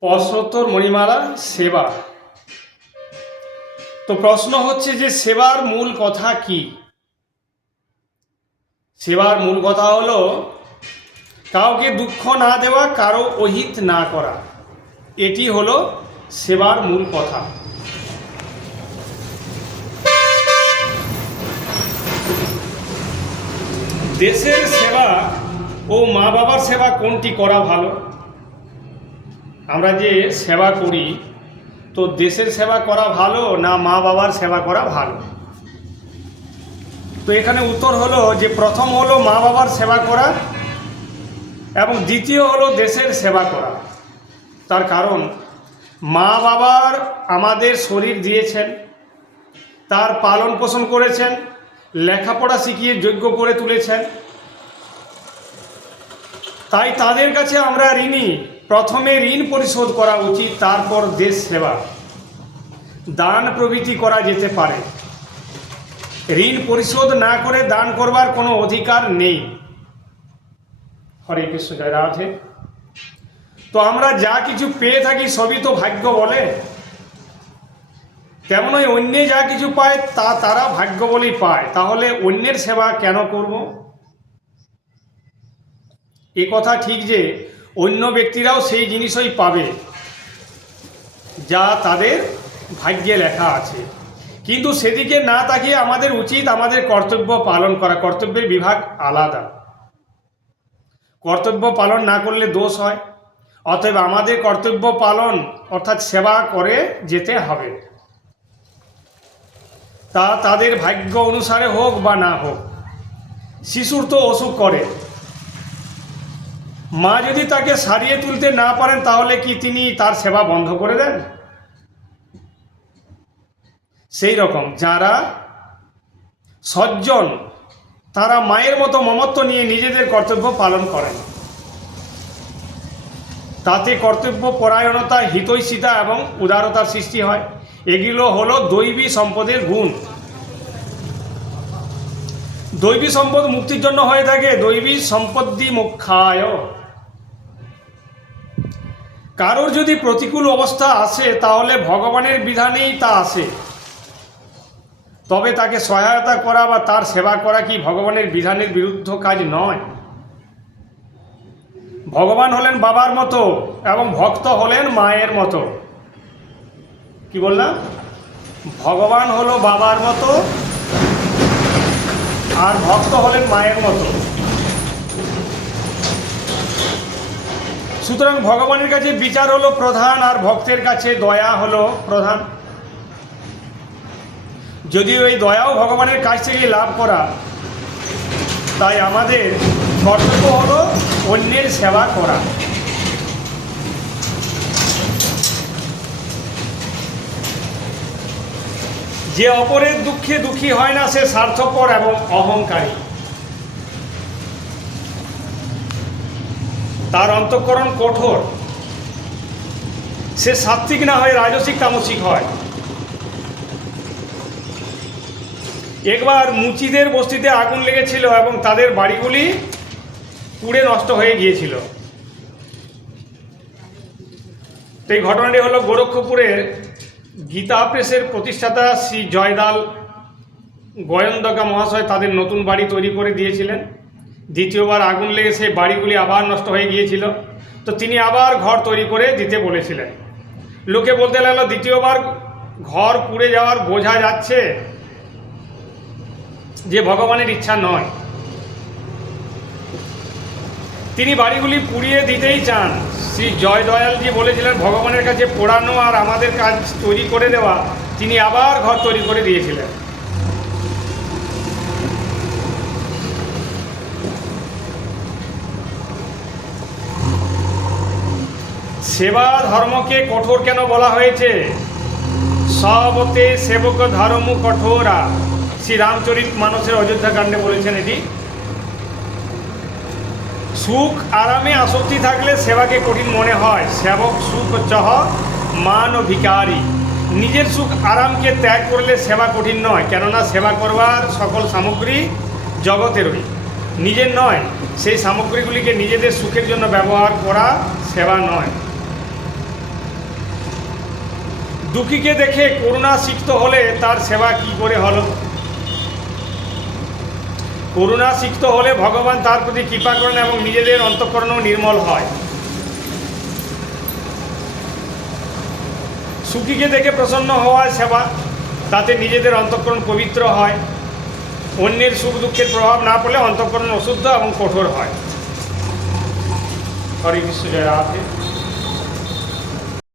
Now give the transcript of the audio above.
প্রশ্নোত্তর মণিমালা, সেবা। তো প্রশ্ন হচ্ছে যে, সেবার মূল কথা কি? সেবার মূল কথা হলো, কাউকে দুঃখ না দেওয়া, কারও অহিত না করা। এটি হলো সেবার মূল কথা। দেশের সেবা ও মা বাবার সেবা কোনটি করা ভালো? আমরা যে সেবা করি, তো দেশের সেবা করা ভালো না মা বাবার সেবা করা ভালো? তো এখানে উত্তর হলো যে প্রথম হলো মা বাবার সেবা করা এবং দ্বিতীয় হলো দেশের সেবা করা। তার কারণ, মা বাবার আমাদের শরীর দিয়েছেন, তার পালন পোষণ করেছেন, লেখাপড়া শিখিয়ে যোগ্য করে তুলেছেন। তাই তাদের কাছে আমরা ঋণী। প্রথমে ঋণ পরিশোধ করা উচিত, তারপর দেশ সেবা। দান প্রভৃতি করা যেতে পারে। ঋণ পরিশোধ না করে দান করবার কোনো অধিকার নেই। হরে কৃষ্ণ, জয় রাধে। তো আমরা যা কিছু পেয়ে থাকি সবই তো ভাগ্য বলে। তেমনই অন্যে যা কিছু পায় তা তারা ভাগ্য বলেই পায়। তাহলে অন্যের সেবা কেন করব? এ কথা ঠিক যে অন্য ব্যক্তিরাও সেই জিনিসই পাবে যা তাদের ভাগ্যে লেখা আছে। কিন্তু সেদিকে না তাকিয়ে আমাদের উচিত আমাদের কর্তব্য পালন করা। কর্তব্যের বিভাগ আলাদা। কর্তব্য পালন না করলে দোষ হয়। অতএব আমাদের কর্তব্য পালন অর্থাৎ সেবা করে যেতে হবে। তা তাদের ভাগ্য অনুসারে হোক বা না হোক, শিশুর তো অসুখ করে। মা যদি তাকে সারিয়ে তুলতে না পারেন, তাহলে কি তিনি তার সেবা বন্ধ করে দেন? সেই রকম যারা সজ্জন, তারা মায়ের মতো মমত্ব নিয়ে নিজেদের কর্তব্য পালন করেন। তাতে কর্তব্য পরায়ণতা, হিতৈষিতা এবং উদারতার সৃষ্টি হয়। এগুলো হলো দৈবী সম্পদের গুণ। দৈবী সম্পদ মুক্তির জন্য হয়ে থাকে দৈবী সম্পত্তি মুখ্যায় কারোর যদি প্রতিকূল অবস্থা আসে, তাহলে ভগবানের বিধানেই তা আসে। তবে তাকে সহায়তা করা বা তার সেবা করা কি ভগবানের বিধানের বিরুদ্ধ কাজ নয়? ভগবান হলেন বাবার মতো এবং ভক্ত হলেন মায়ের মতো। কি বললাম? ভগবান হলো বাবার মতো আর ভক্ত হলেন মায়ের মতো। সুতরাং ভগবানের কাছে বিচার হলো প্রধান আর ভক্তের কাছে দয়া হলো প্রধান। যদিও এই দয়াও ভগবানের কাছ থেকে লাভ করা, তাই আমাদের কর্তব্য হলো অন্যের সেবা করা। যে অপরের দুঃখে দুঃখী হয় না, সে স্বার্থপর এবং অহংকারী। তার অন্তঃকরণ কঠোর। সে সাত্বিক না হয়, রাজসিক তামসিক হয়। একবার মুচিদের বস্তিতে আগুন লেগেছিল এবং তাদের বাড়িগুলি পুড়ে নষ্ট হয়ে গিয়েছিল। এই ঘটনাটি হলো গোরক্ষপুরের গীতা প্রেসের প্রতিষ্ঠাতা শ্রী জয়দাল গোয়েন্দকা মহাশয় তাদের নতুন বাড়ি তৈরি করে দিয়েছিলেন। দ্বিতীয়বার আগুন লেগে সেই বাড়িগুলি আবার নষ্ট হয়ে গিয়েছিল। তো তিনি আবার ঘর তৈরি করে দিতে বলেছিলেন। লোকে বলতে লাগল, দ্বিতীয়বার ঘর পুড়ে যাওয়ার বোঝা যাচ্ছে যে ভগবানের ইচ্ছা নয়। তিনি বাড়িগুলি পুড়িয়ে দিতেই চান। শ্রী জয় দয়ালজি বলেছিলেন, ভগবানের কাছে পোড়ানো আর আমাদের কাজ তৈরি করে দেওয়া তিনি আবার ঘর তৈরি করে দিয়েছিলেন। সেবা ধর্মকে কঠোর কেন বলা হয়েছে? সবতে সেবক ধর্ম কঠোরা। শ্রী রামচরিত মানসের অযোধ্যা কাণ্ডে বলেছেন এটি। সুখ আরামে আসক্তি থাকলে সেবাকে কঠিন মনে হয়। সেবক সুখ চহ মান ও ভিকারী। নিজের সুখ আরামকে ত্যাগ করলে সেবা কঠিন নয়। কেননা সেবা করবার সকল সামগ্রী জগতেরই। নিজের নয়, সেই সামগ্রীগুলিকে নিজেদের সুখের জন্য ব্যবহার করা সেবা নয়। দুঃখীকে দেখে করুণা সিক্ত হলে তার সেবা কি করে হলো? করুণা সিক্ত হলে ভগবান তার প্রতি কৃপা করেন এবং নিজেদের অন্তঃকরণও নির্মল হয়। সুখীকে দেখে প্রসন্ন হওয়ার সেবা, তাতে নিজেদের অন্তঃকরণ পবিত্র হয়। অন্যের সুখ দুঃখের প্রভাব না পড়লে অন্তঃকরণ অশুদ্ধ এবং কঠোর হয়। হরে কৃষ্ণ, জয় রাধে